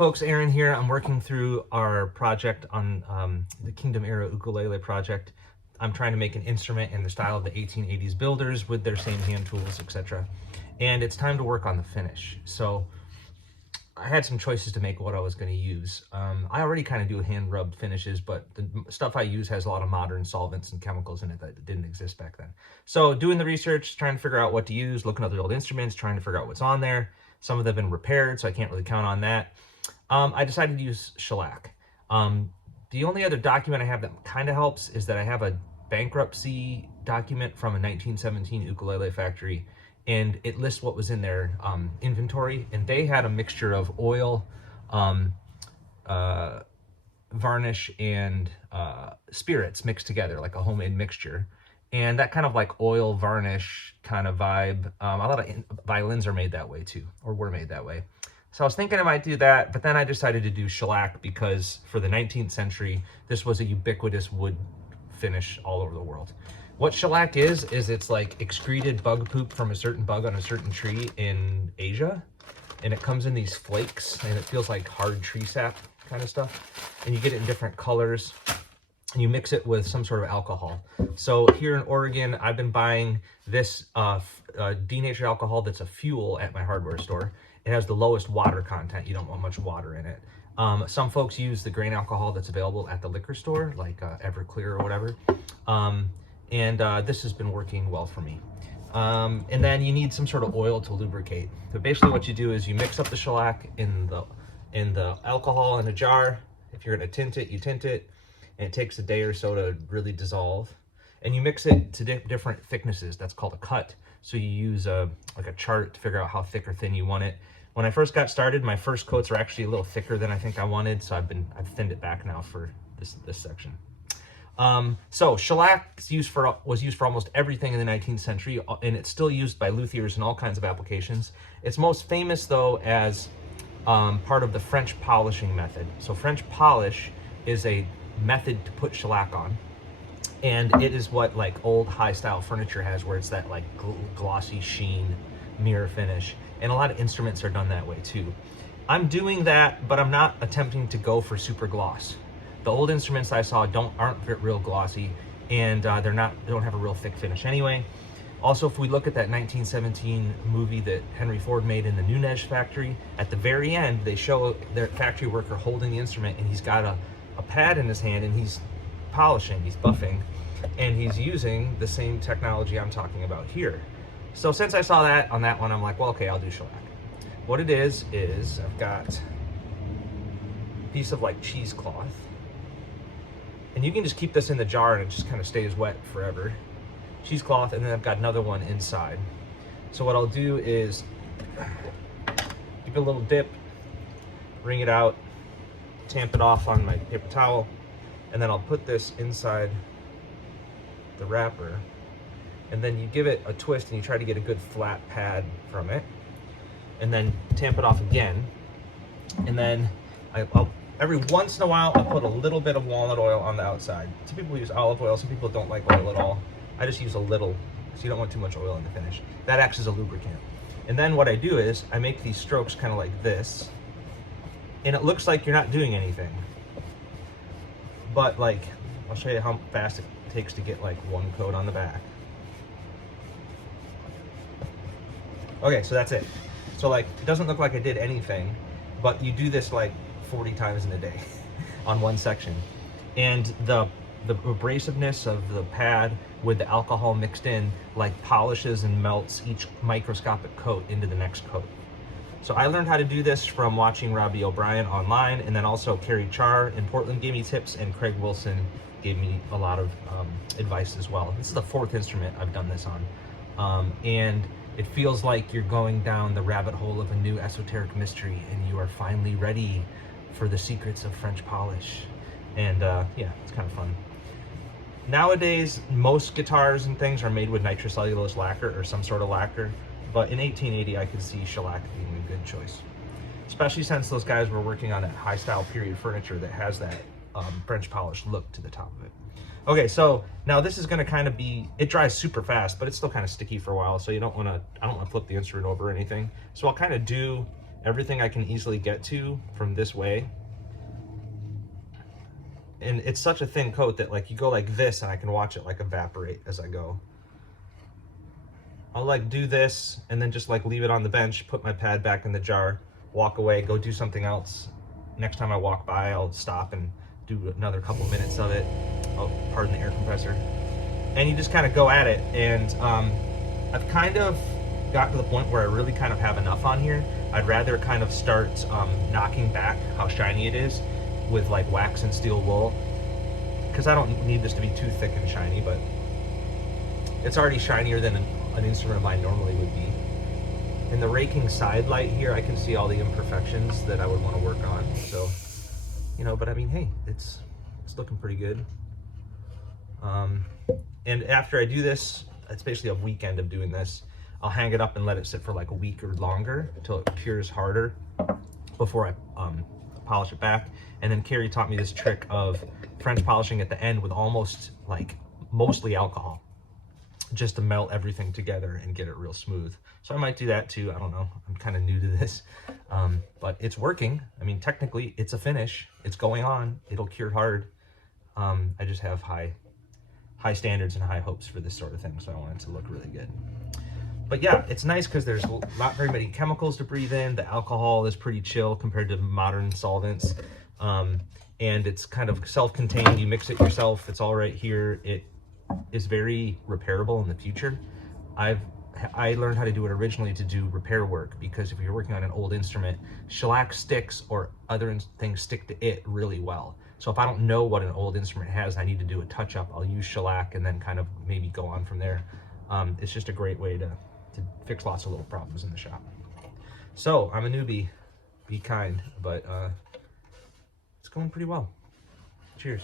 folks, Aaron here. I'm working through our project on the Kingdom Era Ukulele Project. I'm trying to make an instrument in the style of the 1880s builders with their same hand tools, etc. And it's time to work on the finish. So I had some choices to make what I was going to use. I already kind of do hand rubbed finishes, but the stuff I use has a lot of modern solvents and chemicals in it that didn't exist back then. So doing the research, trying to figure out what to use, looking at the old instruments, trying to figure out what's on there. Some of them have been repaired, so I can't really count on that. I decided to use shellac. The only other document I have that kind of helps is that I have a bankruptcy document from a 1917 ukulele factory, and it lists what was in their inventory, and they had a mixture of oil, varnish, and spirits mixed together, like a homemade mixture. And that kind of like oil varnish kind of vibe, a lot of violins are made that way too, or were made that way. So I was thinking I might do that, but then I decided to do shellac because for the 19th century, this was a ubiquitous wood finish all over the world. What shellac is it's like excreted bug poop from a certain bug on a certain tree in Asia. And it comes in these flakes, and it feels like hard tree sap kind of stuff. And you get it in different colors, and you mix it with some sort of alcohol. So here in Oregon, I've been buying this denatured alcohol that's a fuel at my hardware store. It has the lowest water content. You don't want much water in it. Some folks use the grain alcohol that's available at the liquor store, like Everclear or whatever. This has been working well for me. And then you need some sort of oil to lubricate. So basically what you do is you mix up the shellac in the alcohol in a jar. If you're gonna tint it, you tint it, and it takes a day or so to really dissolve. And you mix it to different thicknesses. That's called a cut. So you use like a chart to figure out how thick or thin you want it. When I first got started, my first coats are actually a little thicker than I think I wanted, so I've thinned it back now for this section. So shellac was used for almost everything in the 19th century, and it's still used by luthiers in all kinds of applications. It's most famous though as part of the French polishing method. So French polish is a method to put shellac on, and it is what like old high style furniture has, where it's that like glossy sheen mirror finish, and a lot of instruments are done that way too. I'm doing that, but I'm not attempting to go for super gloss. The old instruments I saw aren't real glossy, and they don't have a real thick finish anyway. Also, if we look at that 1917 movie that Henry Ford made in the Nunez factory, at the very end they show their factory worker holding the instrument, and he's got a pad in his hand, and he's polishing, he's buffing, and he's using the same technology I'm talking about here. So since I saw that on that one, I'm like, well, okay, I'll do shellac. What it is I've got a piece of like cheesecloth, and you can just keep this in the jar and it just kind of stays wet forever. Cheesecloth, and then I've got another one inside. So what I'll do is give it a little dip, wring it out, tamp it off on my paper towel, and then I'll put this inside the wrapper, and then you give it a twist and you try to get a good flat pad from it, and then tamp it off again. And then I'll every once in a while I'll put a little bit of walnut oil on the outside. Some people use olive oil, some people don't like oil at all. I just use a little, so you don't want too much oil in the finish. That acts as a lubricant. And then what I do is I make these strokes kind of like this, and it looks like you're not doing anything, but like I'll show you how fast it takes to get like one coat on the back. Okay, so that's it. So like it doesn't look like I did anything, but you do this like 40 times in a day on one section, and the abrasiveness of the pad with the alcohol mixed in like polishes and melts each microscopic coat into the next coat. So I learned how to do this from watching Robbie O'Brien online, and then also Carrie Char in Portland gave me tips, and Craig Wilson gave me a lot of advice as well. This is the fourth instrument I've done this on, and it feels like you're going down the rabbit hole of a new esoteric mystery, and you are finally ready for the secrets of French polish. And yeah, it's kind of fun. Nowadays, most guitars and things are made with nitrocellulose lacquer or some sort of lacquer, but in 1880 I could see shellac being a good choice, especially since those guys were working on a high style period furniture that has that French polish look to the top of it. Okay, so now this is going to kind of be, it dries super fast, but it's still kind of sticky for a while, so I don't want to flip the instrument over or anything. So I'll kind of do everything I can easily get to from this way. And it's such a thin coat that like you go like this and I can watch it like evaporate as I go. I'll like do this and then just like leave it on the bench, put my pad back in the jar, walk away, go do something else. Next time I walk by, I'll stop and do another couple minutes of it. Oh, pardon the air compressor. And you just kind of go at it. And I've kind of got to the point where I really kind of have enough on here. I'd rather kind of start knocking back how shiny it is with like wax and steel wool, because I don't need this to be too thick and shiny, but it's already shinier than an instrument of mine normally would be. In the raking side light here, I can see all the imperfections that I would want to work on. So, you know, but I mean, hey, it's looking pretty good. And after I do this, it's basically a weekend of doing this. I'll hang it up and let it sit for like a week or longer until it cures harder before I polish it back. And then Carrie taught me this trick of French polishing at the end with almost like mostly alcohol, just to melt everything together and get it real smooth. So I might do that too. I don't know. I'm kind of new to this, but it's working. I mean, technically it's a finish. It's going on. It'll cure hard. I just have high standards and high hopes for this sort of thing, so I want it to look really good. But yeah, it's nice because there's not very many chemicals to breathe in. The alcohol is pretty chill compared to modern solvents. And it's kind of self-contained. You mix it yourself. It's all right here. It is very repairable in the future. I learned how to do it originally to do repair work, because if you're working on an old instrument, shellac sticks or other things stick to it really well. So if I don't know what an old instrument has, I need to do a touch-up, I'll use shellac and then kind of maybe go on from there. It's just a great way to fix lots of little problems in the shop. So I'm a newbie, be kind, but it's going pretty well. Cheers.